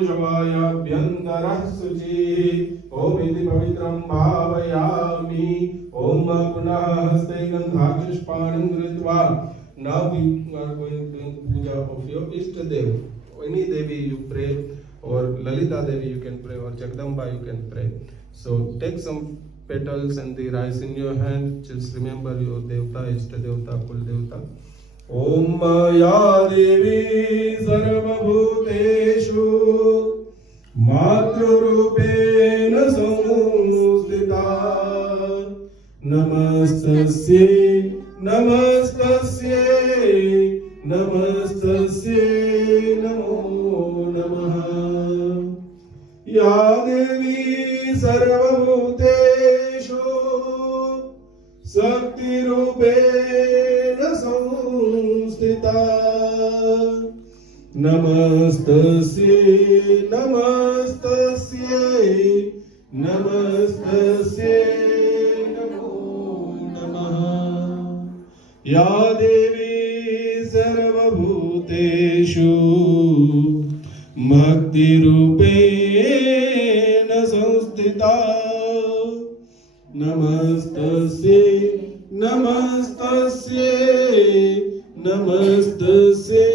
शवायाभ्यन्तरः शुचिः ॐ इति पवित्रं भावयामि। ॐ पुनः हस्ते गन्धाक्षपुष्पाणि धृत्वा now we are going to puja of your Ishtadev. Any Devi you pray, or Lalita Devi you can pray, or Jagdamba you can pray. So take some petals and the rice in your hand. Just remember your Devta, Ishtadevta, Kul Devta. Om Maya Devi Sarvabhuteshu Matrurupena Samustita Namastasye Namastasye Namastasye Namo Namaha Ya Devi Sarvabhuteshu Sakti Rupena Samustita Namastasye Namastasye Namastasye Namo Namaha Ya Devi Sarvabhuteshu Bhakti Rupena Samstita Namastasye Namastasye Namastasye